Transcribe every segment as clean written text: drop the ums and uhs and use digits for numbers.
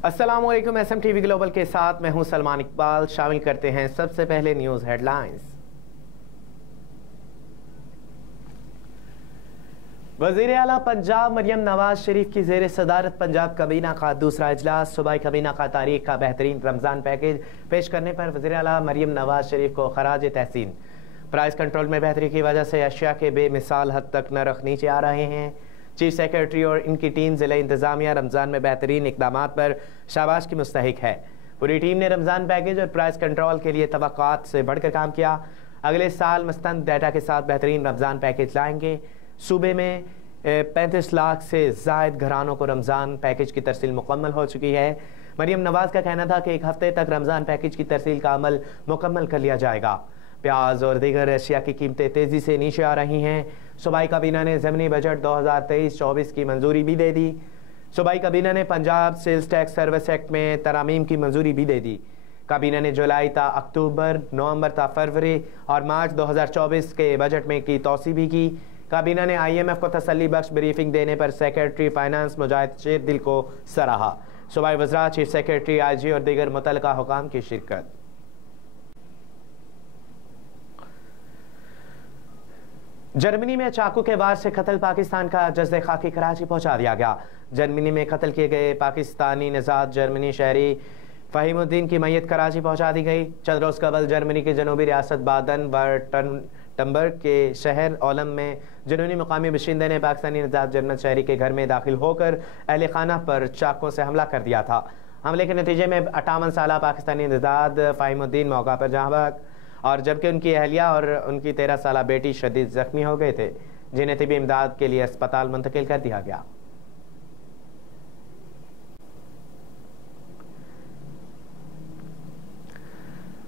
अस्सलामुअलैकुम। SMTV global के साथ मैं हूं सलमान इकबाल। शामिल करते हैं सबसे पहले न्यूज़ हेडलाइंस। वज़ीर आला पंजाब मरियम नवाज शरीफ की ज़ेर सदारत पंजाब काबीना का दूसरा इजलास। सूबाई काबीना का तारीख का बेहतरीन रमज़ान पैकेज पेश करने पर वज़ीर आला मरियम नवाज शरीफ को खराज तहसीन। प्राइस कंट्रोल में बेहतरी की वजह से अशिया के बेमिसाल हद तक नरख नीचे आ रहे हैं। चीफ सेक्रेटरी और इनकी टीम ज़िला इंतज़ामिया रमज़ान में बेहतरीन इक़दाम पर शाबाश की मुस्तहिक है। पूरी टीम ने रमज़ान पैकेज और प्राइस कंट्रोल के लिए तवक्कुआत से बढ़कर काम किया। अगले साल मस्तंद डाटा के साथ बेहतरीन रमज़ान पैकेज लाएंगे। सूबे में 35 लाख से ज़ायद घरानों को रमज़ान पैकेज की तरसील मुकम्मल हो चुकी है। मरियम नवाज का कहना था कि एक हफ्ते तक रमज़ान पैकेज की तरसील का अमल मुकम्मल कर लिया जाएगा। प्याज और दीगर अशिया की कीमतें तेज़ी से नीचे आ रही हैं। सूबाई काबीना ने ज़मीनी बजट 2023-24 की मंजूरी भी दे दी। सूबाई काबीना ने Punjab sales tax service act में तरामीम की मंजूरी भी दे दी। काबीना ने जुलाई ता अक्टूबर, नवंबर ता फरवरी और मार्च 2024 के बजट में की तौसी भी की। काबीना ने IMF को तसल्ली बख्श ब्रीफिंग देने पर सेक्रेटरी फाइनेंस मुजाहिद शेरदिल को सराहा। सूबाई वज़रा, चीफ सेक्रेटरी, IG और दीगर मुतल्लिका हुकाम की शिरकत। जर्मनी में चाकू के वार से कत्ल पाकिस्तान का जज्दे खाकी कराची पहुंचा दिया गया। जर्मनी में कत्ल किए गए पाकिस्तानी निजात जर्मनी शहरी फ़हीमुद्दीन की मैयत कराची पहुंचा दी गई। चंद रोज़ कबल जर्मनी की जनूबी रियासत बादन वर्टनबर्ग के शहर ओलम में जुनूनी मुकामी बाशिंदे ने पाकिस्तानी निजात जर्मन शहरी के घर में दाखिल होकर अहले खाना पर चाकू से हमला कर दिया था। हमले के नतीजे में 58 साला पाकिस्तानी निजात फ़हीमुद्दीन मौका पर जहाँ भाग और जबकि उनकी अहलिया और उनकी 13 साला बेटी शदीद जख्मी हो गए थे, जिन्हें तिबी इमदाद के लिए अस्पताल मुंतकिल कर दिया गया।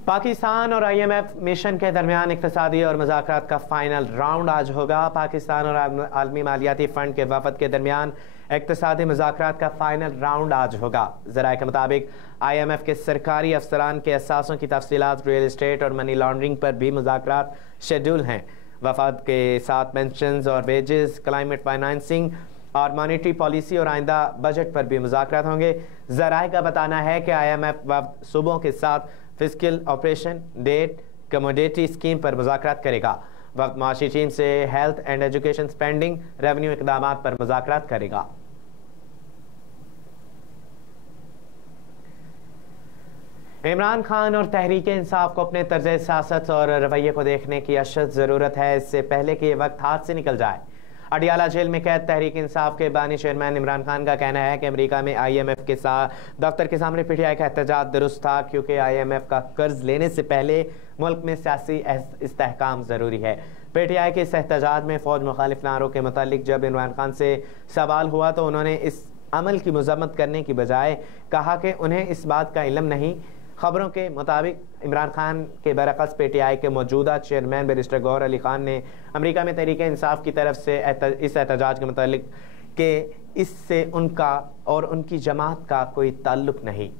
पाकिस्तान और IMF मिशन के दरमियान इक़्तिसादी और मुज़ाकरात का फाइनल राउंड आज होगा। पाकिस्तान और आलमी मालियाती फ़ंड के वफ़द के दरमियान इक़्तिसादी मुज़ाकरात का फाइनल राउंड आज होगा। ज़राए के मुताबिक IMF के सरकारी अफसरान के असासों की तफसीलात, रियल इस्टेट और मनी लॉन्ड्रिंग पर भी मुज़ाकरात शेड्यूल हैं। वफ़द के साथ पेंशन्स और वेजेस, क्लाइमेट फाइनेंसिंग और मॉनेटरी पॉलिसी और आइंदा बजट पर भी मुज़ाकरात होंगे। ज़राए का बताना है कि IMF वफ़द सूबों के साथ fiscal operation, debt, commodity scheme पर मुज़ाकरात करेगा। वक्त माशी टीम से health and education spending, revenue इक़दाम पर मुज़ाकरात करेगा। इमरान खान और तहरीक इंसाफ को अपने तर्ज सियासत और रवैये को देखने की अशद ज़रूरत है, इससे पहले कि ये वक्त हाथ से निकल जाए। अडियाला जेल में कैद तहरीक इंसाफ के बानी चेयरमैन इमरान खान का कहना है कि अमेरिका में IMF के साथ दफ्तर के सामने PTI का एहतजाज दुरुस्त था, क्योंकि IMF का कर्ज लेने से पहले मुल्क में सियासी इस्तेहकाम ज़रूरी है। PTI के इस एहतजाज में फ़ौज मुखालिफ नारों के मुतालिक जब इमरान खान से सवाल हुआ तो उन्होंने इस अमल की मजम्मत करने की बजाय कहा कि उन्हें इस बात का इल्म नहीं। खबरों के मुताबिक इमरान खान के बरअक्स PTI के मौजूदा चेयरमैन बैरिस्टर गौहर अली खान ने अमेरिका में तहरीक इंसाफ की तरफ से इस एहतजाज के मुतालिक कि इससे उनका और उनकी जमात का कोई ताल्लुक नहीं।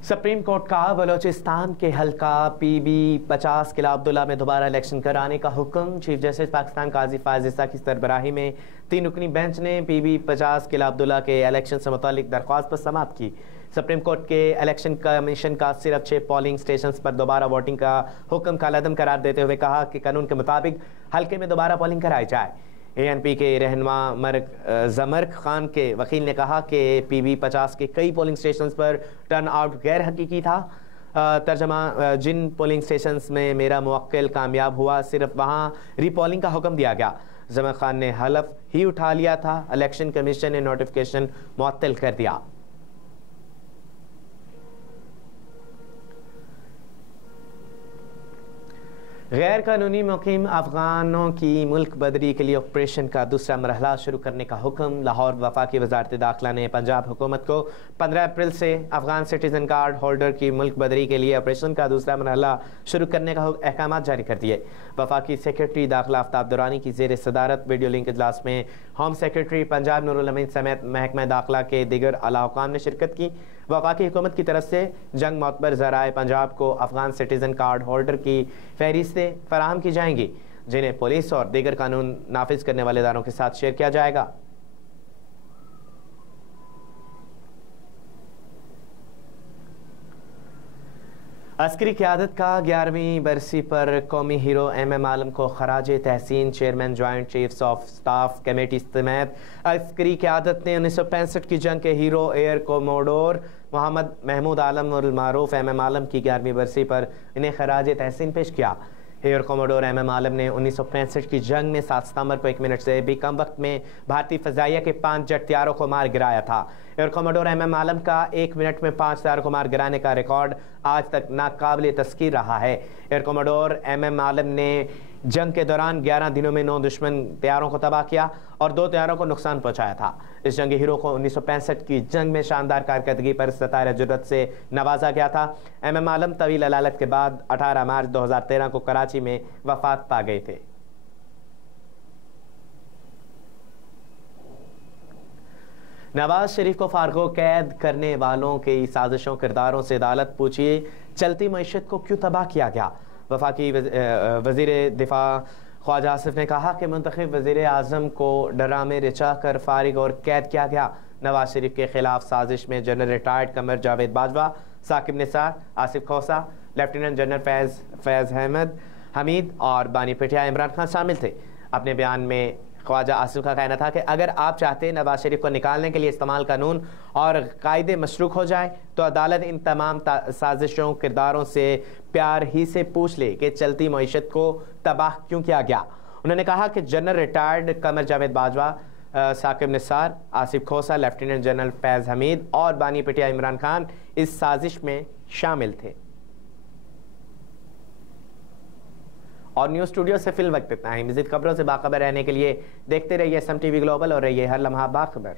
सुप्रीम कोर्ट का बलोचिस्तान के हल्का PB 50 किला अब्दुल्ला में दोबारा इलेक्शन कराने का हुक्म। चीफ जस्टिस पाकिस्तान काजी फायज ईसा की सरबराही में 3 रुकनी बेंच ने PB 50 किला अब्दुल्ला के इलेक्शन से मुतालिक दरख्वास्त पर समाअत की। सुप्रीम कोर्ट के इलेक्शन कमीशन का सिर्फ 6 पोलिंग स्टेशन पर दोबारा वोटिंग का हुक्म कालअदम करार देते हुए कहा कि कानून के मुताबिक हल्के में दोबारा पोलिंग कराई जाए। ANP के रहनुमा ज़मर्क खान के वकील ने कहा कि PB 50 के कई पोलिंग स्टेशन पर टर्न आउट गैर हकीकी था। तर्जमा, जिन पोलिंग स्टेशन में मेरा मुवक्किल कामयाब हुआ सिर्फ वहाँ रीपोलिंग का हुक्म दिया गया। ज़मर्क खान ने हलफ ही उठा लिया था। इलेक्शन कमीशन ने नोटिफिकेशन मुअत्तल कर दिया। गैर कानूनी मुकीम अफगानों की मुल्क बदरी के लिए ऑपरेशन का दूसरा मरहला शुरू करने का हुक्म। लाहौर वफाकी वजारत दाखिला ने पंजाब हुकूमत को 15 अप्रैल से अफगान सिटीजन कार्ड होल्डर की मुल्क बदरी के लिए ऑपरेशन का दूसरा मरहला शुरू करने का अहकाम जारी कर दिए। वफाकी सेक्रेटरी दाखिला आफ्ताब दुरानी की ज़ेर सदारत वीडियो लिंक इजलास में होम सेक्रेटरी पंजाब नूरुल अमीन समेत महकमा दाखिला के दिगर आला हुकाम ने शिरकत की। वफाकी हुकूमत की तरफ से जंग मोतबर ज़राए पंजाब को अफगान सिटीजन कार्ड होल्डर की फहरिस्तें फराहम की जाएंगी। जिन्हें पुलिस और दीगर कानून नाफिज करने वाले इदारों के साथ शेयर किया जाएगा। अस्करी क़यादत का 11वीं बरसी पर कौमी हीरो MM आलम को खराज तहसीन chairman joint chiefs of staff committee समेत अस्करी क़यादत ने 1965 की जंग के hero air commodore Mohammad Mahmood Alam और मारूफ MM आलम की 11वीं बरसी पर इन्हें खराज तहसीन पेश किया। एयर कोमोडोर MM आलम ने 1965 की जंग में 7 सितंबर को 1 मिनट से भी कम वक्त में भारतीय फ़ज़ाइया के 5 जेट तैयारों को मार गिराया था। एयर कोमोडोर MM आलम का 1 मिनट में 5 तैयारों को मार गिराने का रिकॉर्ड आज तक नाकाबिल तस्कीर रहा है। एयर कोमोडोर MM आलम ने जंग के दौरान 11 दिनों में 9 दुश्मन तैयारों को तबाह किया और 2 तैयारों को नुकसान पहुंचाया था। इस जंगी हीरो को 1965 की जंग में शानदार कारकर्दगी पर सतारे जुर्रत से नवाजा गया था। MM आलम तवील अलालत के बाद 18 मार्च 2013 को कराची में वफात पा गए थे। नवाज शरीफ को फारगो कैद करने वालों की साजिशों किरदारों से अदालत पूछिए, चलती मईशत को क्यों तबाह किया गया। वफाकी वज़ीर दिफा ख्वाजा आसिफ ने कहा कि मुंतखब वज़ीर आज़म को ड्रामे रचा कर फारिग और कैद किया गया। नवाज शरीफ के खिलाफ साजिश में जनरल रिटायर्ड कमर जावेद बाजवा, साकिब निसार, आसिफ खोसा, लेफ्टिनेंट जनरल फैज़ अहमद हमीद और बानी पिटिया इमरान खान शामिल थे। अपने बयान में ख्वाजा आसिफ का कहना था कि अगर आप चाहते हैं नवाज शरीफ को निकालने के लिए इस्तेमाल कानून और कायदे मशरूक हो जाए तो अदालत इन तमाम साजिशों किरदारों से प्यार ही से पूछ ले कि चलती मईशत को तबाह क्यों किया गया। उन्होंने कहा कि जनरल रिटायर्ड कमर जावेद बाजवा, साकिब निसार, आसिफ खोसा, लेफ्टिनेंट जनरल फैज़ हमीद और बानी पिटिया इमरान खान इस साजिश में शामिल थे। और न्यूज़ स्टूडियो से फिल वक्त इतना ही। मज़ीद खबरों से बाखबर रहने के लिए देखते रहिए SM TV ग्लोबल और रहिए हर लम्हा बाखबर।